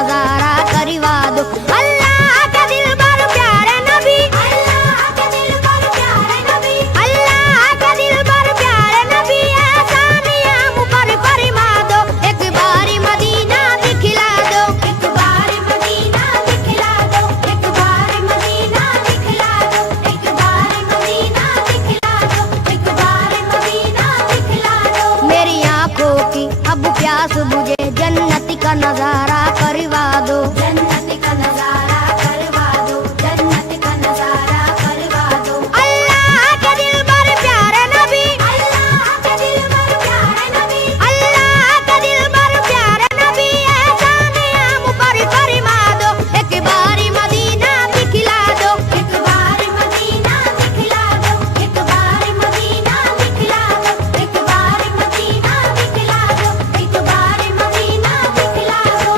नजारा करवा दो। अल्लाह के दिल पर प्यारे नबी, अल्लाह के दिल पर प्यारे नबी, अल्लाह के दिल पर प्यारे नबी, एहसानिया मुझ पर फरमा दो। एक बारी मदीना दिखला दो, एक बारी मदीना दिखला दो, एक बारी मदीना दिखला दो, एक बारी मदीना दिखला दो, एक बारी मदीना दिखला दो। मेरी आंखों की अब प्यास बुझे, जन्नत का नजारा करवा दो, जन्नत का नजारा करवा दो, जन्नत का नजारा करवा दो। अल्लाह के दिल पर प्यारे नबी, अल्लाह के दिल पर प्यारे नबी, अल्लाह के दिल पर प्यारे नबी, एहसानिया मुझ पर फरमा दो। एक बारी मदीना दिखला दो, एक बारी मदीना दिखला दो, एक बारी मदीना दिखला दो, एक बारी मदीना दिखला दो, एक बारी मदीना दिखला दो।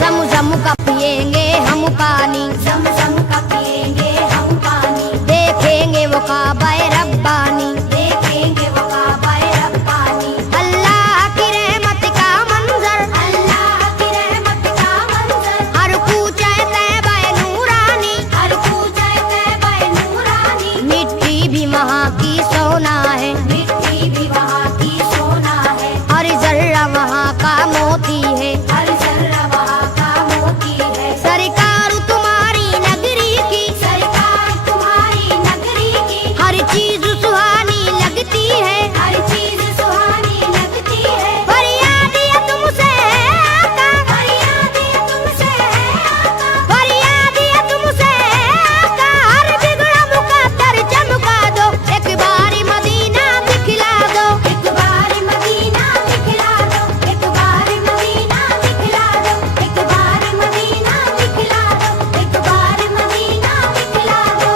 ज़म-ज़म का पिएंगे हम पानी, ज़म-ज़म का पिएंगे हम पानी, देखेंगे वो काबा-ए रब्बानी, देखेंगे वो काबा-ए रब्बानी। अल्लाह की रहमत का मंजर, अल्लाह की रहमत का मंजर, हर कूचे तैबा-ए नूरानी, हर कूचे तैबा-ए नूरानी। मिट्टी भी वहाँ की सोना है, मिट्टी भी वहाँ की सोना है, हर जर्रा वहाँ का मोती है, हर जर्रा वहाँ का मोती है। सरकार तुम्हारी नगरी की, सरकार तुम्हारी नगरी की, हर चीज सुहानी लगती है, हर चीज सुहानी लगती है। फरियाद ये तुमसे है आका, फरियाद ये तुमसे है आका, फरियाद ये तुमसे है आका, हर बिगड़ा मुकद्दर चमका दो। एक बारी मदीना दिखला दो, एक बारी मदीना दिखला दो, एक बारी मदीना दिखला दो, एक बारी मदीना दिखला दो, एक बारी मदीना दिखला दो।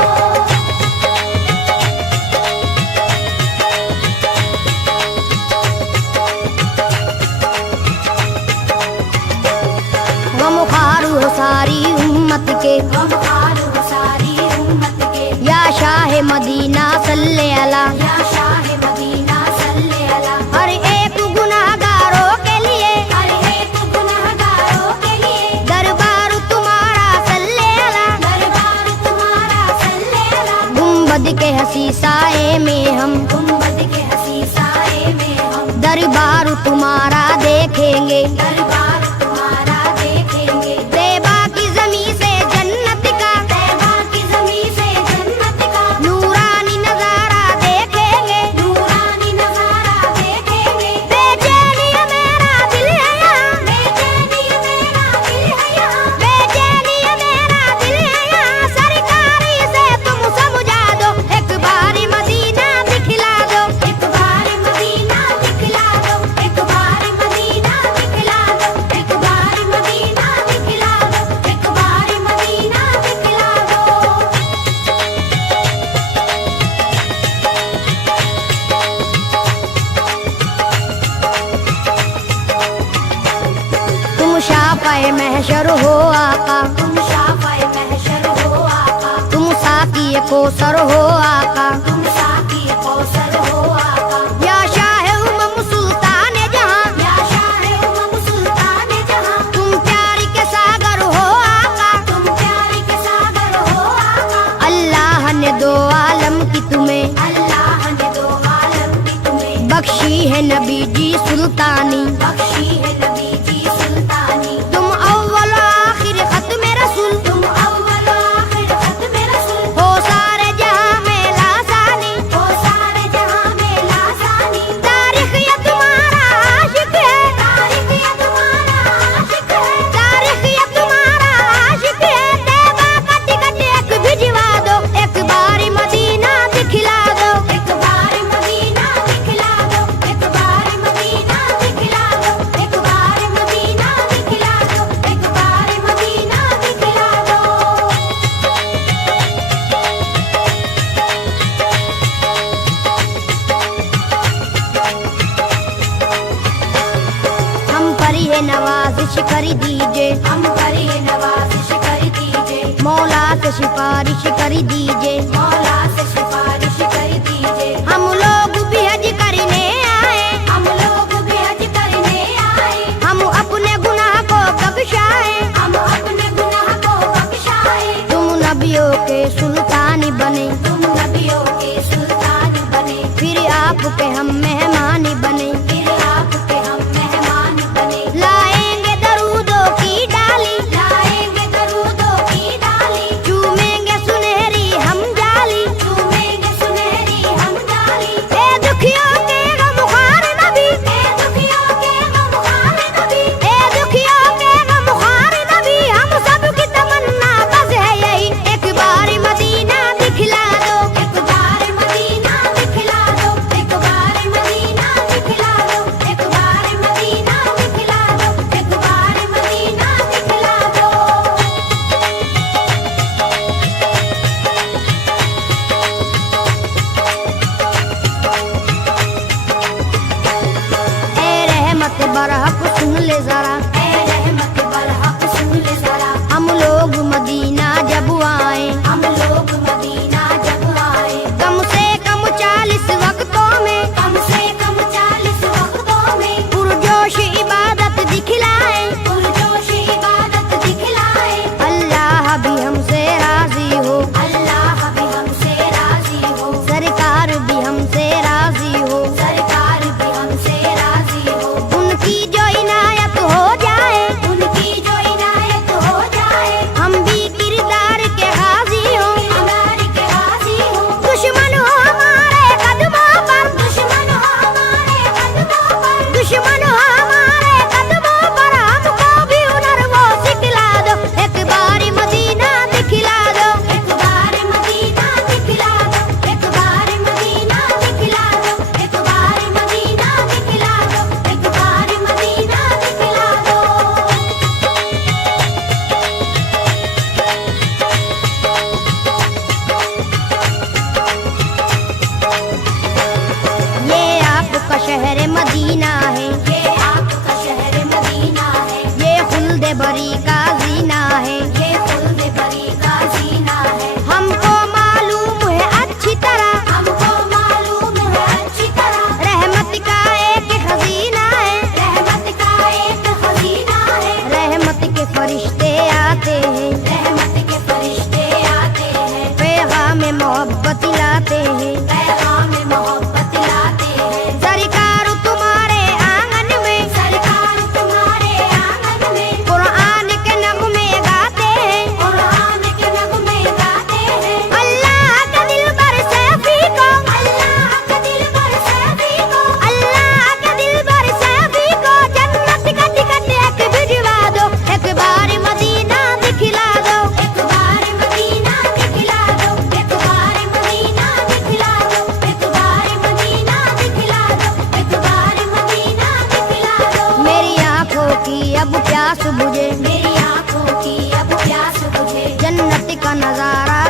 गमख्वार हो सारी उम्मत के, गमख्वार हो सारी उम्मत के, या शाह मदीना सल्ले अला, या शाह मदीना सल्ले अला। हर एक गुनाहगारों के लिए, हर एक गुनाहगारों के लिए, दरबार तुम्हारा सल्ले अला, दरबार तुम्हारा सल्ले अला। गुंबद के हसी साए में हम, गुंबद के हसी साए में हम, दरबार तुम्हारा देखेंगे, दरबार तुम्हारा देखेंगे। तैबा की ज़मीं से जन्नत का, तैबा की ज़मीं से जन्नत का, नूरानी नजारा देखेंगे, नूरानी नजारा देखेंगे। बेचैनी मेरा दिल है यहाँ, बेचैनी मेरा दिल है यहाँ, बेचैनी मेरा दिल है यहाँ, सरकारी से तुम समझा दो। एक बारी मदीना दिखला दो, एक बारी मदीना दिखला दो, एक बारी मदीना दिखला दो, एक बारी मदीना दिखला दो, एक बारी मदीना दिखला दो। तुम शाफ़ाए महशर हो आका, तुम शाफ़ाए महशर हो आका, तुम साक़ी कौसर हो आका, तुम साक़ी कौसर हो आका। या शाह उमम सुल्तान जहां, या शाह उमम सुल्तान जहां, तुम प्यार के सागर हो आका, तुम प्यार के सागर हो आका। अल्लाह ने दो आलम की तुम्हें, अल्लाह ने दो आलम की तुम्हें, बख्शी है नबी जी सुल्तानी, बख्शी है नबी जी सुल्तानी। तुम अव्वल आखिर खत्म रसूल, तुम अव्वल आखिर खत्म रसूल, हो सारे जहां में लासानी, हो सारे जहां में लासानी। तारीख ये तुम्हारा आशिक है, तारीख ये तुम्हारा आशिक है, तारीख ये तुम्हारा आशिक है। तैबा का टिकट एक भिजवा दो, एक बारी मदीना दिखला दो, एक बारी मदीना दिखला दो, एक बारी मदीना दिखला दो, एक बारी मदीना दिखला दो, एक बारी मदीना दिखला दो। हम पर ये नवाजिश कर दीजिए, हम पर ये नवाजिश कर दीजिए, मौला से सिफारिश कर दीजिए, मौला ले जरा, ऐ रहमत बरहक सुन ले जरा। हम लोग मदीना जब आए, हम लोग मदीना जब आए, कम से कम 40 वक्तों में, कम से कम 40 वक्तों में, पुरजोश इबादत दिखलाए, पुरजोश इबादत दिखलाए। अल्लाह भी हमसे राजी हो, अल्लाह भी हमसे राजी हो, सरकार भी हमसे राजी हो, सरकार भी हमसे राजी हो। उनकी जो इनायत हो जाए, उनकी जो इनायत हो जाए, हम भी किरदार के गाजी हो। हमारे के गाजी हो। दुश्मन हो हमारे कदमों पर, दुश्मन हो हमारे कदमों पर, दुश्मन हो हमारे कदमों पर, हमको भी हुनर वो सिखला दो, एक बार मदीना दिखला दो। एक बार मदीना दिखला दो, एक बार मदीना दिखला दो, एक बार मदीना दिखला दो, एक बार मदीना दिखला दो। ये आपका शहर मदीना है, ये आपका शहर मदीना है, ये खुल्द बरी का जीना है, ये खुल्द बरी का जीना है। हमको मालूम है अच्छी तरह, हमको मालूम है अच्छी तरह, रहमत का एक खजीना है, रहमत का एक खजीना है। रहमत के फरिश्ते आते हैं, रहमत के फरिश्ते आते हैं, पैगाम मोहब्बत लाते हैं, पैगाम मोहब्बत लाते हैं। सरकार तुम्हारे आंगन में, सरकार तुम्हारे आंगन में, कुरान के नगमे गाते हैं, कुरान के नगमे गाते हैं। अल्लाह का दिल बर सैफी को, अल्लाह का दिल पर सैफी को, अल्लाह का दिल बर सैफी को जन्नत का टिकट एक भिजवा दो, एक बार मदीना दिखला दो। एक बार मदीना दिखला दो, एक बार मदीना दिखला दो, एक बार मदीना दिखला दो, एक बार मदीना दिखला दो। मेरी आंखों की अब प्यास बुझे, मेरी आंखों की अब प्यास बुझे, जन्नत का नजारा